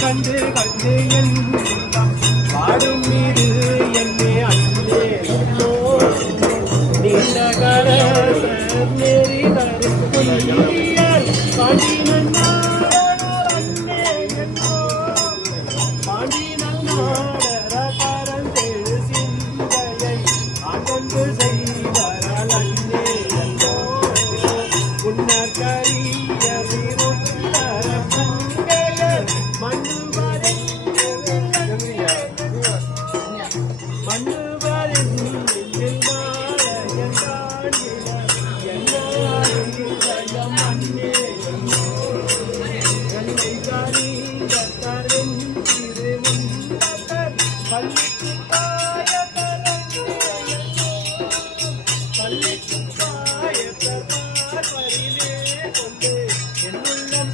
கண்டு கண்டு எல்லாம் பாடும் மீது என்னை அன்பே நீண்டகர நெறி தரும் பாண்டினன் அண்ணே என்னோ பாண்டினன் நாடர பரந்தெழு சிந்தையை ஆனந்து செய்வரால் அண்ணே என்னோ உன்னர் கரிய விருத்தர பள்ளிக்கு பாய பரிவே கொண்டு என்னுள்ளம்